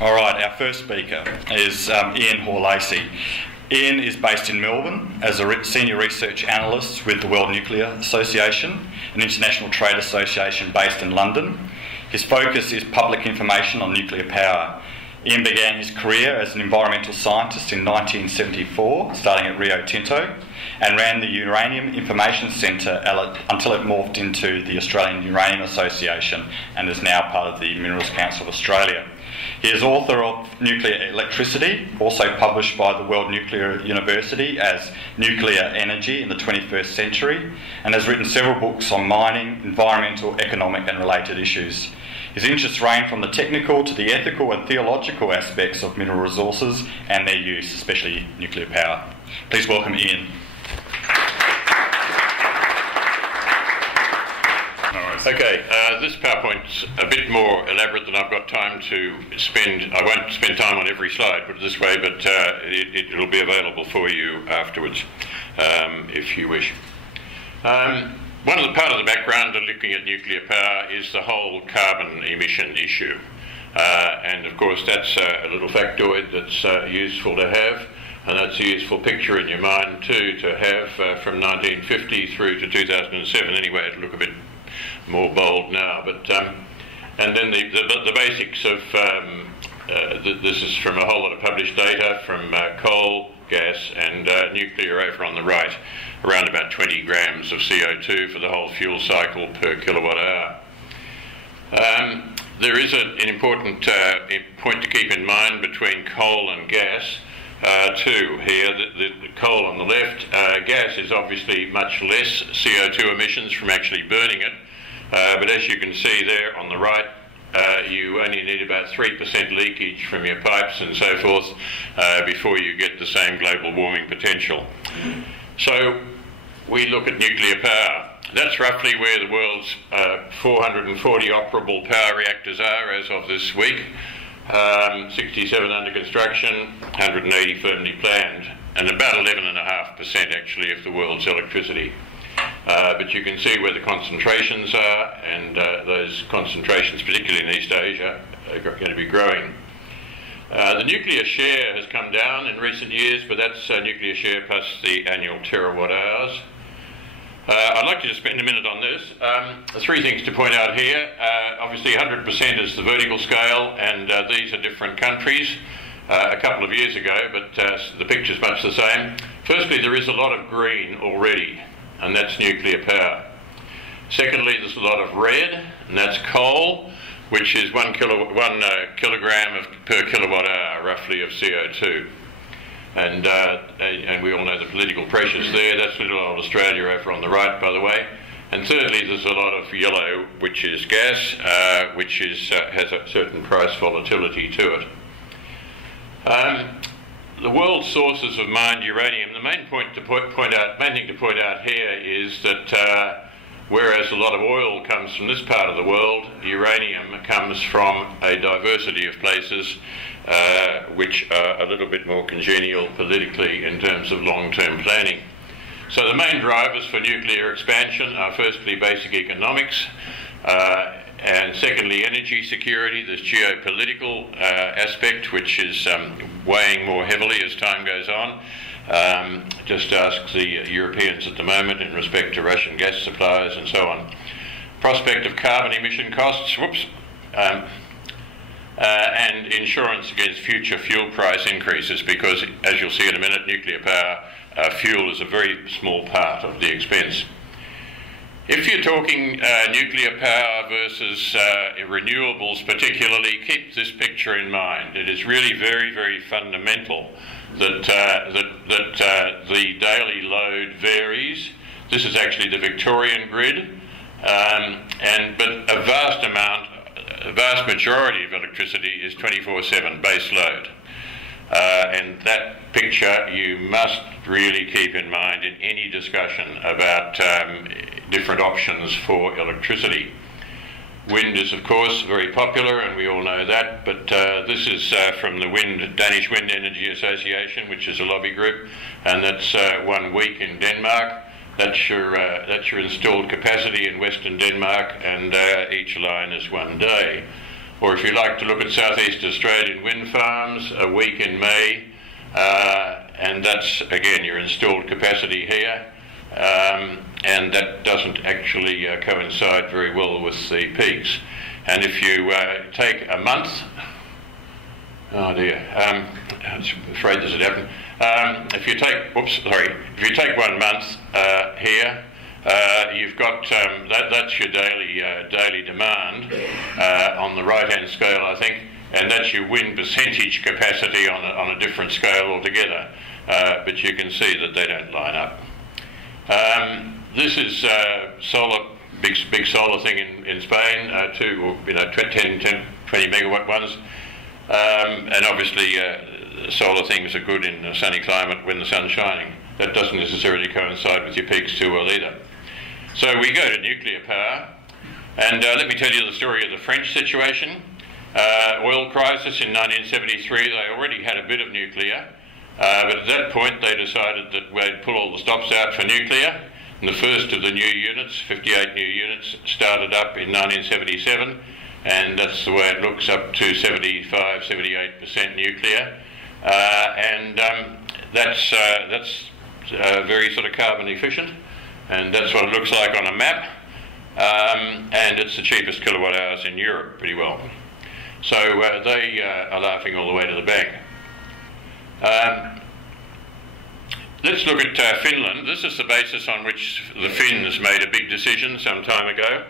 All right, our first speaker is Hore Lacy. Ian is based in Melbourne as a Senior Research Analyst with the World Nuclear Association, an international trade association based in London. His focus is public information on nuclear power. Ian began his career as an environmental scientist in 1974, starting at Rio Tinto, and ran the Uranium Information Centre until it morphed into the Australian Uranium Association and is now part of the Minerals Council of Australia. He is author of Nuclear Electricity, also published by the World Nuclear University as Nuclear Energy in the 21st Century, and has written several books on mining, environmental, economic and related issues. His interests range from the technical to the ethical and theological aspects of mineral resources and their use, especially nuclear power. Please welcome Ian. Okay, this PowerPoint's a bit more elaborate than I've got time to spend. I won't spend time on every slide, put it this way, but it'll be available for you afterwards, if you wish. One of the part of the background of looking at nuclear power is the whole carbon emission issue. And of course that's a little factoid that's useful to have, and that's a useful picture in your mind too to have from 1950 through to 2007. Anyway, it'll look a bit more bold now, but and then the basics of this is from a whole lot of published data from coal, gas and nuclear over on the right, around about 20 grams of CO2 for the whole fuel cycle per kilowatt hour. There is an important point to keep in mind between coal and gas too here. The coal on the left, gas is obviously much less CO2 emissions from actually burning it. But as you can see there on the right, you only need about 3% leakage from your pipes and so forth before you get the same global warming potential. So we look at nuclear power. That's roughly where the world's 440 operable power reactors are as of this week. 67 under construction, 180 firmly planned, and about 11.5% actually of the world's electricity. But you can see where the concentrations are, and those concentrations, particularly in East Asia, are going to be growing. The nuclear share has come down in recent years, but that's nuclear share plus the annual terawatt hours. I'd like to just spend a minute on this. Three things to point out here. Obviously 100% is the vertical scale, and these are different countries. A couple of years ago, but the picture's much the same. Firstly, there is a lot of green already, and that's nuclear power. Secondly, there's a lot of red, and that's coal, which is 1 kilogram per kilowatt hour, roughly, of CO2. And we all know the political pressures there. That's little old Australia over on the right, by the way. And thirdly, there's a lot of yellow, which is gas, which has a certain price volatility to it. The world's sources of mined uranium, the main thing to point out here is that whereas a lot of oil comes from this part of the world, uranium comes from a diversity of places which are a little bit more congenial politically in terms of long-term planning. So the main drivers for nuclear expansion are firstly basic economics, and secondly energy security. There's geopolitical aspect which is weighing more heavily as time goes on. Just ask the Europeans at the moment in respect to Russian gas supplies and so on. Prospect of carbon emission costs, and insurance against future fuel price increases, because as you'll see in a minute, nuclear power fuel is a very small part of the expense. If you're talking nuclear power versus renewables particularly, keep this picture in mind. It is really very, very fundamental that the daily load varies. This is actually the Victorian grid, but a vast majority of electricity is 24/7 base load. And that picture you must really keep in mind in any discussion about different options for electricity. Wind is of course very popular, and we all know that, but this is from the Danish Wind Energy Association, which is a lobby group, and that's 1 week in Denmark. That's your installed capacity in Western Denmark, and each line is 1 day. Or if you like to look at Southeast Australian wind farms, a week in May, and that's, again, your installed capacity here, and that doesn't actually coincide very well with the peaks. And if you take a month, oh dear, I'm afraid this would happen. If you take 1 month here, you've got that's your daily demand on the right-hand scale, I think, and that's your wind percentage capacity on a different scale altogether. But you can see that they don't line up. This is solar, big solar thing in Spain, 10, 20 megawatt ones, and obviously solar things are good in a sunny climate when the sun's shining. That doesn't necessarily coincide with your peaks too well either. So we go to nuclear power, and let me tell you the story of the French situation. Oil crisis in 1973, they already had a bit of nuclear, but at that point they decided that they'd pull all the stops out for nuclear, and the first of the new units, 58 new units, started up in 1977, and that's the way it looks, up to 75, 78% nuclear, and that's very sort of carbon efficient, and that's what it looks like on a map, and it's the cheapest kilowatt hours in Europe, pretty well. So they are laughing all the way to the bank. Let's look at Finland. This is the basis on which the Finns made a big decision some time ago.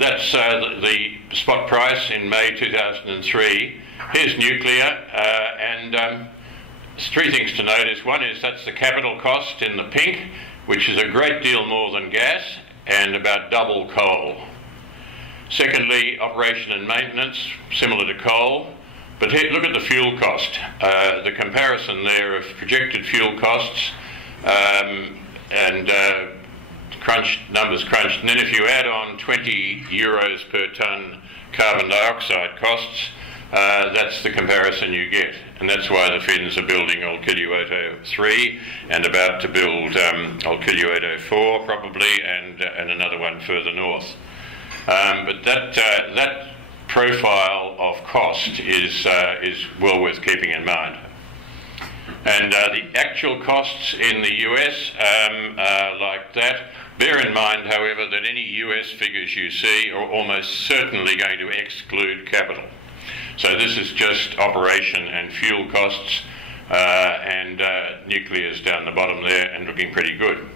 That's the spot price in May 2003. Here's nuclear, and there's three things to notice. One is that's the capital cost in the pink, which is a great deal more than gas and about double coal. Secondly, operation and maintenance, similar to coal. But here, look at the fuel cost. The comparison there of projected fuel costs and numbers crunched. And then if you add on 20 euros per tonne carbon dioxide costs, that's the comparison you get. And that's why the Finns are building Olkiluoto 3 and about to build Olkiluoto 4 probably, and another one further north. But that profile of cost is well worth keeping in mind. And the actual costs in the US are like that. Bear in mind, however, that any US figures you see are almost certainly going to exclude capital. So this is just operation and fuel costs, and nuclear's down the bottom there and looking pretty good.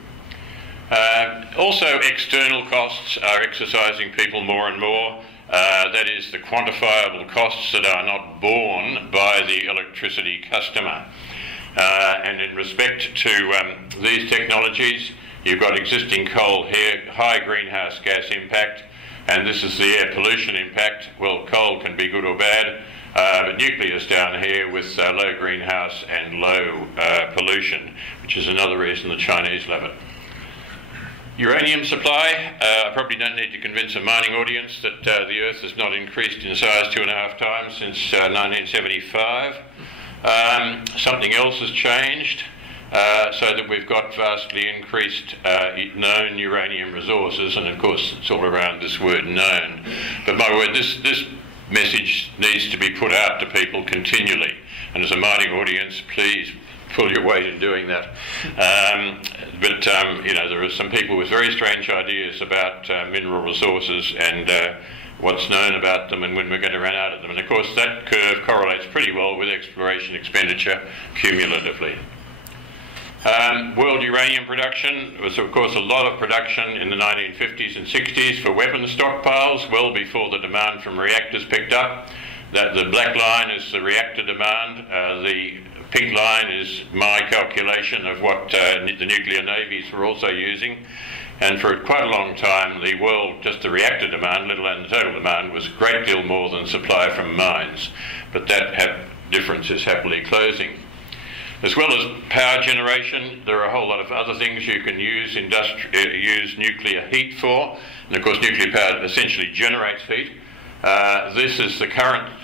Also, external costs are exercising people more and more. That is the quantifiable costs that are not borne by the electricity customer. And in respect to these technologies, you've got existing coal here, high greenhouse gas impact, and this is the air pollution impact. Well, coal can be good or bad, but nuclear's down here with low greenhouse and low pollution, which is another reason the Chinese love it. Uranium supply, I probably don't need to convince a mining audience that the Earth has not increased in size 2.5 times since 1975. Something else has changed, so that we've got vastly increased known uranium resources, and of course it's all around this word known. But my word, this message needs to be put out to people continually, and as a mining audience, please pull your weight in doing that. But there are some people with very strange ideas about mineral resources and what's known about them and when we're going to run out of them. And of course that curve correlates pretty well with exploration expenditure cumulatively. World uranium production was of course a lot of production in the 1950s and 60s for weapons stockpiles, well before the demand from reactors picked up. The black line is the reactor demand. The pink line is my calculation of what the nuclear navies were also using. And for quite a long time, the world, just the reactor demand, let alone the total demand, was a great deal more than supply from mines. But that difference is happily closing. As well as power generation, there are a whole lot of other things you can use nuclear heat for. And of course, nuclear power essentially generates heat. This is the current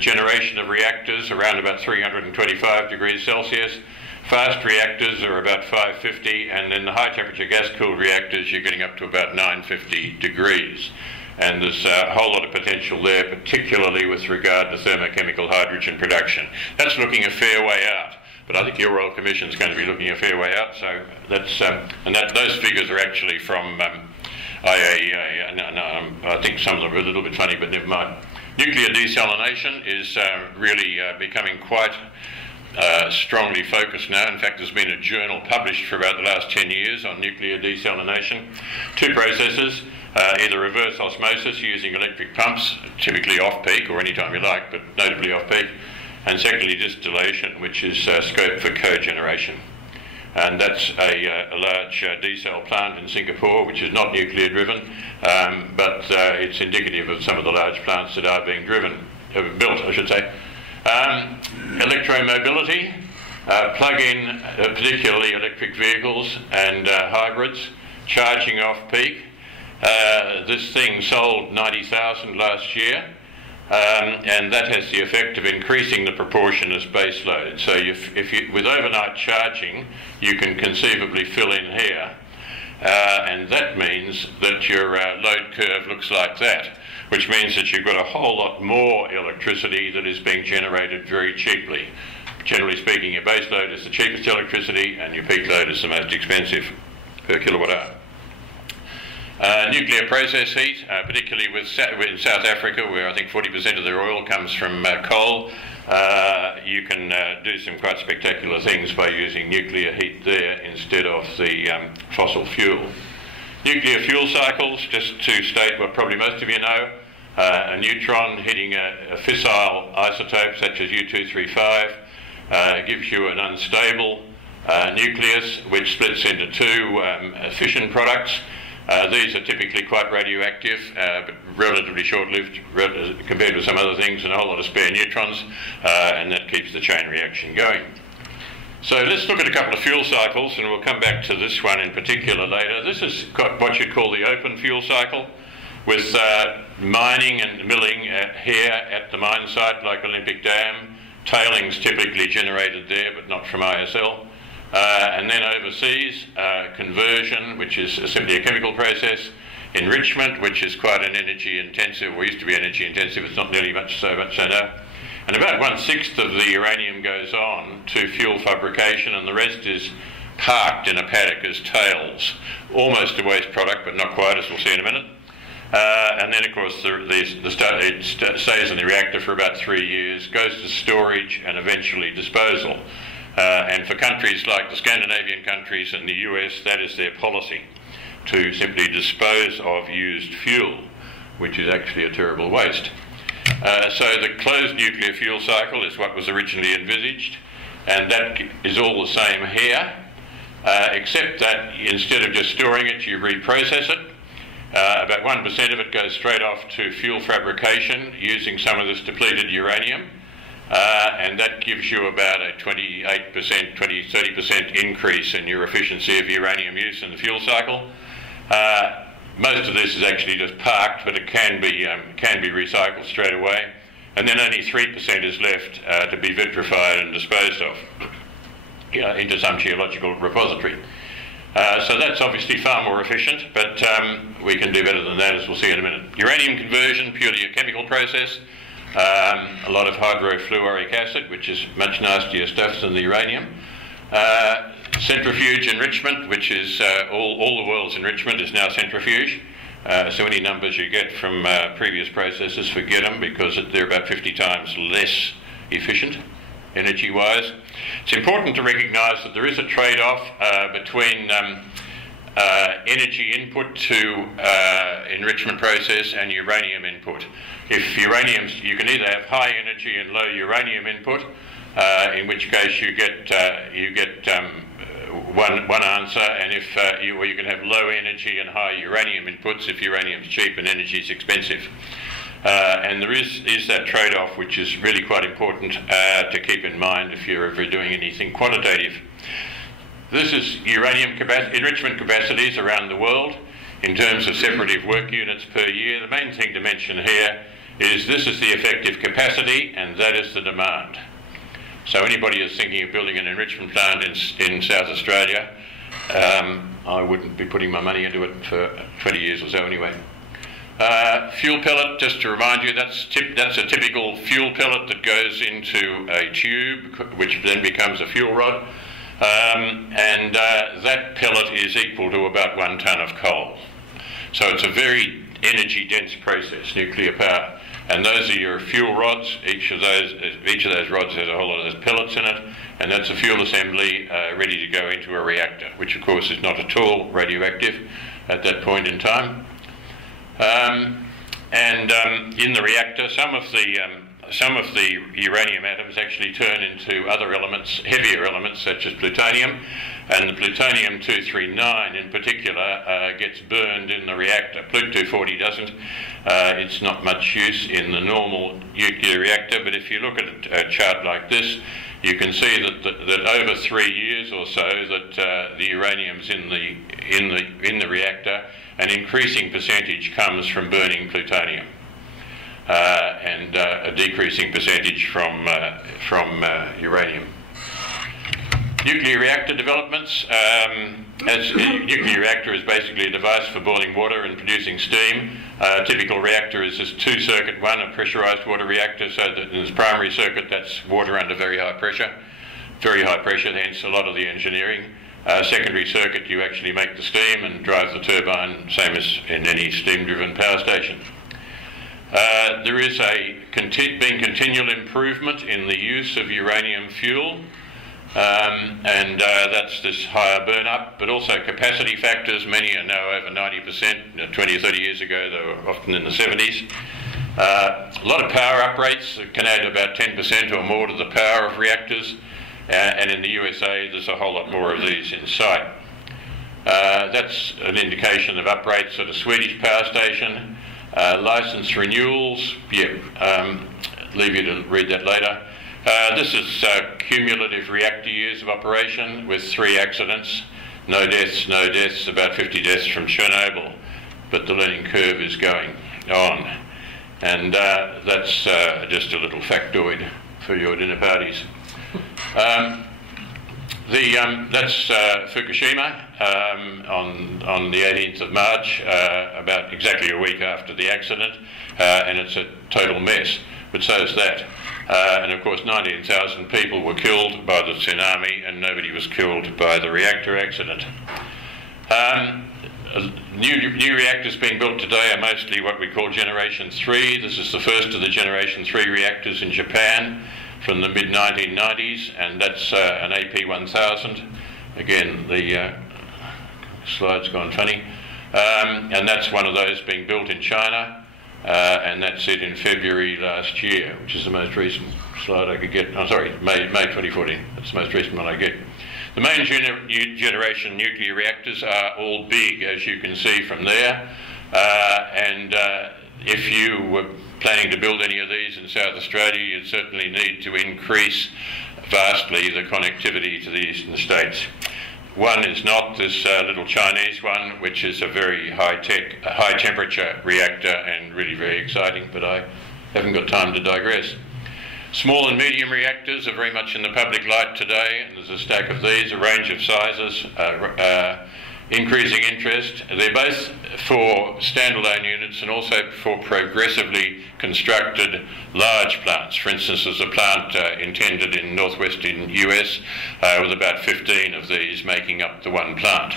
generation of reactors, around about 325 degrees Celsius. Fast reactors are about 550, and then the high temperature gas cooled reactors, you're getting up to about 950 degrees. and there's a whole lot of potential there, particularly with regard to thermochemical hydrogen production. That's looking a fair way out, but I think your Royal Commission is going to be looking a fair way out. So that's those figures are actually from IAEA. I think some of them are a little bit funny, but never mind. Nuclear desalination is really becoming quite strongly focused now. In fact, there's been a journal published for about the last 10 years on nuclear desalination. Two processes, either reverse osmosis using electric pumps, typically off-peak or any time you like, but notably off-peak, and secondly distillation, which is scope for cogeneration. And that's a large desal plant in Singapore, which is not nuclear driven, but it's indicative of some of the large plants that are being built, I should say. Electromobility, plug-in, particularly electric vehicles and hybrids, charging off-peak. This thing sold 90,000 last year, and that has the effect of increasing the proportion as base load. So with overnight charging, you can conceivably fill in here, and that means that your load curve looks like that, which means that you've got a whole lot more electricity that is being generated very cheaply. Generally speaking, your base load is the cheapest electricity and your peak load is the most expensive per kilowatt hour. Nuclear process heat, particularly in South Africa, where I think 40% of their oil comes from coal, you can do some quite spectacular things by using nuclear heat there instead of the fossil fuel. Nuclear fuel cycles, just to state what probably most of you know, a neutron hitting a fissile isotope such as U-235 gives you an unstable nucleus which splits into two fission products. These are typically quite radioactive, but relatively short-lived compared with some other things, and a whole lot of spare neutrons, and that keeps the chain reaction going. So let's look at a couple of fuel cycles, and we'll come back to this one in particular later. This is what you'd call the open fuel cycle, with mining and milling here at the mine site, like Olympic Dam, tailings typically generated there, but not from ISL. And then overseas, conversion, which is simply a chemical process, enrichment, which is quite an energy intensive, or used to be energy intensive, it's not nearly much so now. And about 1/6 of the uranium goes on to fuel fabrication, and the rest is parked in a paddock as tails. Almost a waste product, but not quite, as we'll see in a minute. And then, of course, it stays in the reactor for about 3 years, goes to storage and eventually disposal. And for countries like the Scandinavian countries and the US, that is their policy, to simply dispose of used fuel, which is actually a terrible waste. So the closed nuclear fuel cycle is what was originally envisaged, and that is all the same here, except that instead of just storing it, you reprocess it. About 1% of it goes straight off to fuel fabrication using some of this depleted uranium. And that gives you about a 28%, 30% increase in your efficiency of uranium use in the fuel cycle. Most of this is actually just parked, but it can be recycled straight away. And then only 3% is left to be vitrified and disposed of into some geological repository. So that's obviously far more efficient, but we can do better than that, as we'll see in a minute. Uranium conversion, purely a chemical process. A lot of hydrofluoric acid, which is much nastier stuff than the uranium. Centrifuge enrichment, which is all the world's enrichment is now centrifuge. So any numbers you get from previous processes, forget them, because they're about 50 times less efficient energy-wise. It's important to recognise that there is a trade-off between energy input to enrichment process and uranium input. If uranium's, you can either have high energy and low uranium input, in which case you get one answer, and if or you can have low energy and high uranium inputs if uranium's cheap and energy is expensive. And there is that trade-off, which is really quite important to keep in mind if you're ever doing anything quantitative. This is uranium enrichment capacities around the world in terms of separative work units per year. The main thing to mention here is this is the effective capacity and that is the demand. So anybody who's thinking of building an enrichment plant in South Australia, I wouldn't be putting my money into it for 20 years or so anyway. Fuel pellet, just to remind you, that's a typical fuel pellet that goes into a tube, which then becomes a fuel rod. That pellet is equal to about 1 tonne of coal. So it's a very energy-dense process, nuclear power. And those are your fuel rods. Each of those rods has a whole lot of those pellets in it, and that's a fuel assembly ready to go into a reactor, which of course is not at all radioactive at that point in time. In the reactor, some of the uranium atoms actually turn into other elements, heavier elements such as plutonium, and the plutonium-239 in particular gets burned in the reactor. Plut-240 doesn't. It's not much use in the normal nuclear reactor, but if you look at a chart like this, you can see that over 3 years or so that the uranium's in the reactor, an increasing percentage comes from burning plutonium. And a decreasing percentage from uranium. Nuclear reactor developments. As a nuclear reactor is basically a device for boiling water and producing steam. A typical reactor is this 2-circuit one, a pressurised water reactor, so that in its primary circuit that's water under very high pressure, hence a lot of the engineering. Secondary circuit, you actually make the steam and drive the turbine, same as in any steam-driven power station. There is been continual improvement in the use of uranium fuel, and that's this higher burn-up, but also capacity factors. Many are now over 90%. 20 or 30 years ago, they were often in the 70s. A lot of power uprates that can add about 10% or more to the power of reactors, and in the USA, there's a whole lot more of these in sight. That's an indication of uprates at a Swedish power station. Licence renewals, leave you to read that later. This is cumulative reactor years of operation with 3 accidents. No deaths, about 50 deaths from Chernobyl, but the learning curve is going on. And that's just a little factoid for your dinner parties. That's Fukushima on the 18th of March, about exactly a week after the accident, and it's a total mess, but so is that. And of course 19,000 people were killed by the tsunami and nobody was killed by the reactor accident. New reactors being built today are mostly what we call Generation 3. This is the first of the Generation 3 reactors in Japan from the mid-1990s, and that's an AP1000. Again, the slide's gone funny. And that's one of those being built in China, and that's it in February last year, which is the most recent slide I could get. Oh, sorry, May 2014. That's the most recent one I get. The main generation nuclear reactors are all big, as you can see from there, and if you were planning to build any of these in South Australia, you'd certainly need to increase vastly the connectivity to the eastern states. One is not this little Chinese one, which is a very high-tech, high-temperature reactor and really very exciting, but I haven't got time to digress. Small and medium reactors are very much in the public light today, and there's a stack of these, a range of sizes, increasing interest. They're both for standalone units and also for progressively constructed large plants. For instance, there's a plant intended in northwestern US with about 15 of these making up the one plant.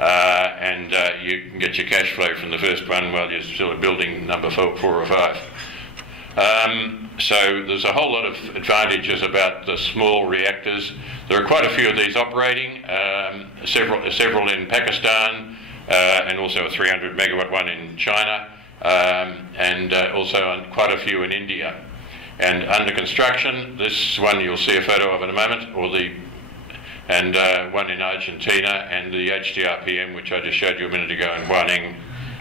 And you can get your cash flow from the first one while you're still building number 4 or 5. So there's a whole lot of advantages about the small reactors. There are quite a few of these operating, several in Pakistan, and also a 300 megawatt one in China, and also quite a few in India. And under construction, this one you'll see a photo of in a moment, and one in Argentina, and the HDRPM, which I just showed you a minute ago, in Huaning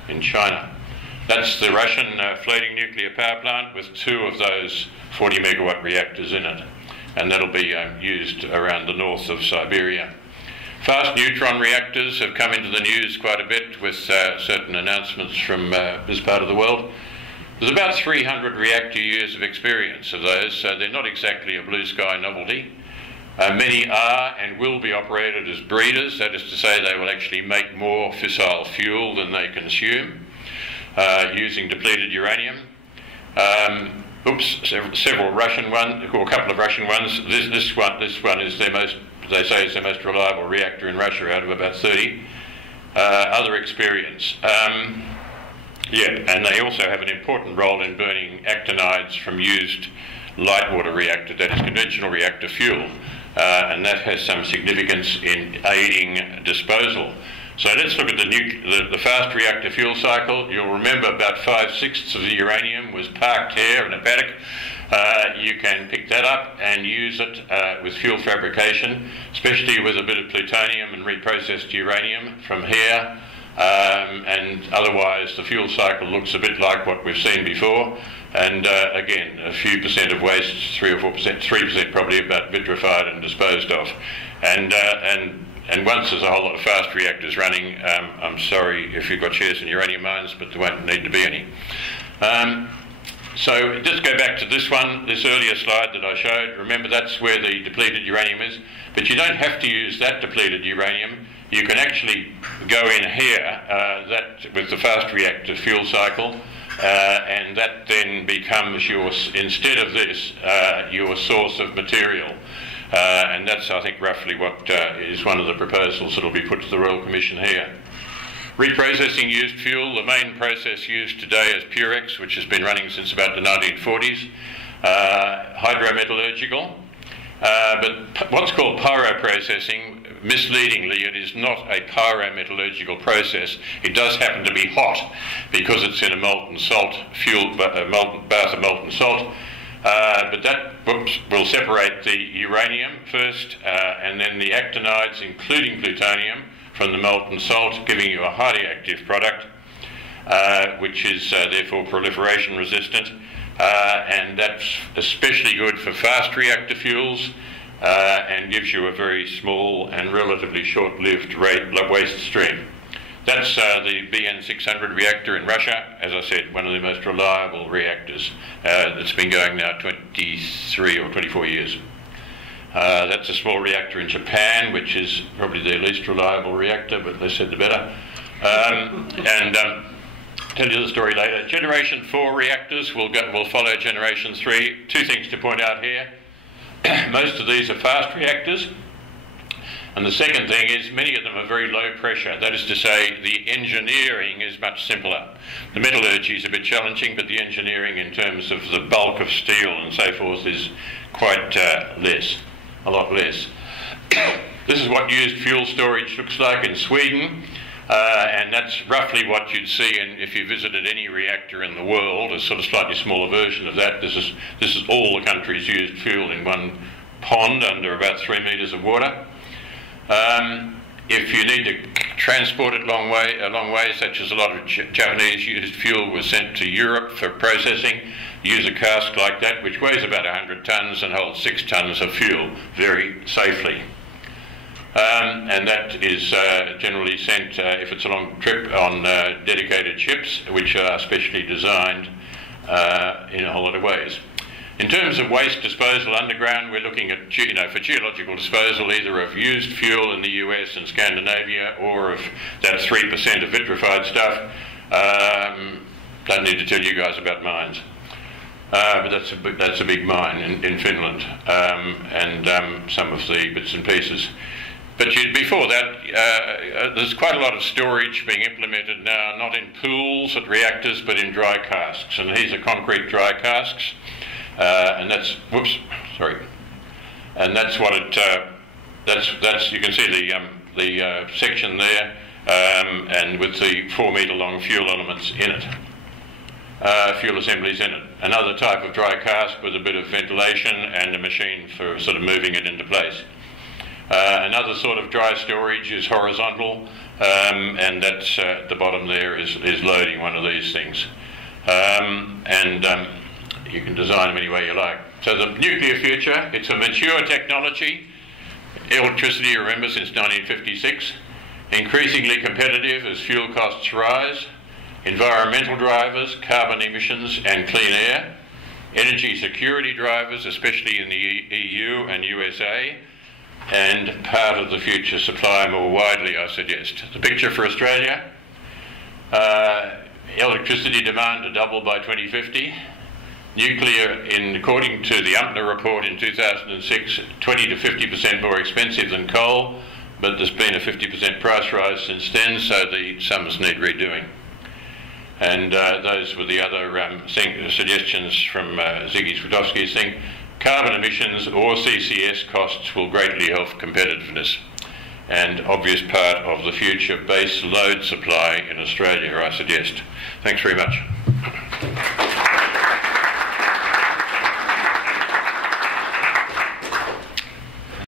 in China. That's the Russian floating nuclear power plant with 2 of those 40 megawatt reactors in it, and that'll be used around the north of Siberia. Fast neutron reactors have come into the news quite a bit with certain announcements from this part of the world. There's about 300 reactor years of experience of those, so they're not exactly a blue sky novelty. Many are and will be operated as breeders, that is to say they will actually make more fissile fuel than they consume. using depleted uranium. Several Russian ones, or a couple of Russian ones. This one is their most, they say, is their most reliable reactor in Russia out of about 30. Other experience. And they also have an important role in burning actinides from used light water reactor, that is conventional reactor fuel, and that has some significance in aiding disposal. So let's look at the fast reactor fuel cycle. You'll remember about 5/6 of the uranium was parked here in a paddock. You can pick that up and use it with fuel fabrication, especially with a bit of plutonium and reprocessed uranium from here. And otherwise the fuel cycle looks a bit like what we've seen before, and again a few percent of waste, 3 or 4%, 3% probably, about vitrified and disposed of. And once there's a whole lot of fast reactors running, I'm sorry if you've got shares in uranium mines, but there won't need to be any. So just go back to this one, this earlier slide that I showed. Remember, that's where the depleted uranium is, but you don't have to use that depleted uranium. You can actually go in here, that with the fast reactor fuel cycle, and that then becomes your, instead of this, your source of material. And that's, I think, roughly what is one of the proposals that will be put to the Royal Commission here. Reprocessing used fuel, the main process used today is Purex, which has been running since about the 1940s, hydrometallurgical. But what's called pyroprocessing, misleadingly, it is not a pyrometallurgical process. It does happen to be hot because it's in a molten salt fuel, a bath of molten salt. But that will separate the uranium first, and then the actinides, including plutonium, from the molten salt, giving you a highly active product, which is therefore proliferation resistant. And that's especially good for fast reactor fuels, and gives you a very small and relatively short-lived waste stream. That's the BN600 reactor in Russia, as I said, one of the most reliable reactors that's been going now 23 or 24 years. That's a small reactor in Japan, which is probably their least reliable reactor, but they said the better. Tell you the story later. Generation 4 reactors will follow Generation 3. Two things to point out here. Most of these are fast reactors. And the second thing is many of them are very low pressure. That is to say, the engineering is much simpler. The metallurgy is a bit challenging, but the engineering in terms of the bulk of steel and so forth is quite a lot less. This is what used fuel storage looks like in Sweden. And that's roughly what you'd see if you visited any reactor in the world, a sort of slightly smaller version of that. This is all the country's used fuel in one pond under about 3 metres of water. If you need to transport it a long way, such as a lot of Japanese used fuel was sent to Europe for processing, use a cask like that, which weighs about 100 tonnes and holds 6 tonnes of fuel very safely. And that is generally sent, if it's a long trip, on dedicated ships, which are specially designed in a whole lot of ways. In terms of waste disposal underground, we're looking at, for geological disposal, either of used fuel in the US and Scandinavia, or of that 3% of vitrified stuff. Don't need to tell you guys about mines. But that's a big mine in Finland, and some of the bits and pieces. But before that, there's quite a lot of storage being implemented now, not in pools at reactors, but in dry casks. And these are concrete dry casks. And that's, and that's what it, that's you can see the section there, and with the 4 metre long fuel elements in it, fuel assemblies in it. Another type of dry cask with a bit of ventilation and a machine for sort of moving it into place. Another sort of dry storage is horizontal, and that's at the bottom there is loading one of these things. You can design them any way you like. So the nuclear future, it's a mature technology. Electricity, remember, since 1956. Increasingly competitive as fuel costs rise. Environmental drivers, carbon emissions and clean air. Energy security drivers, especially in the EU and USA. And part of the future supply more widely, I suggest. The picture for Australia. electricity demand to double by 2050. Nuclear, according to the Umpner report in 2006, 20 to 50% more expensive than coal, but there's been a 50% price rise since then, so the sums need redoing. And those were the other suggestions from Ziggy Swatowski's thing. Carbon emissions or CCS costs will greatly help competitiveness, and obvious part of the future base load supply in Australia, I suggest. Thanks very much.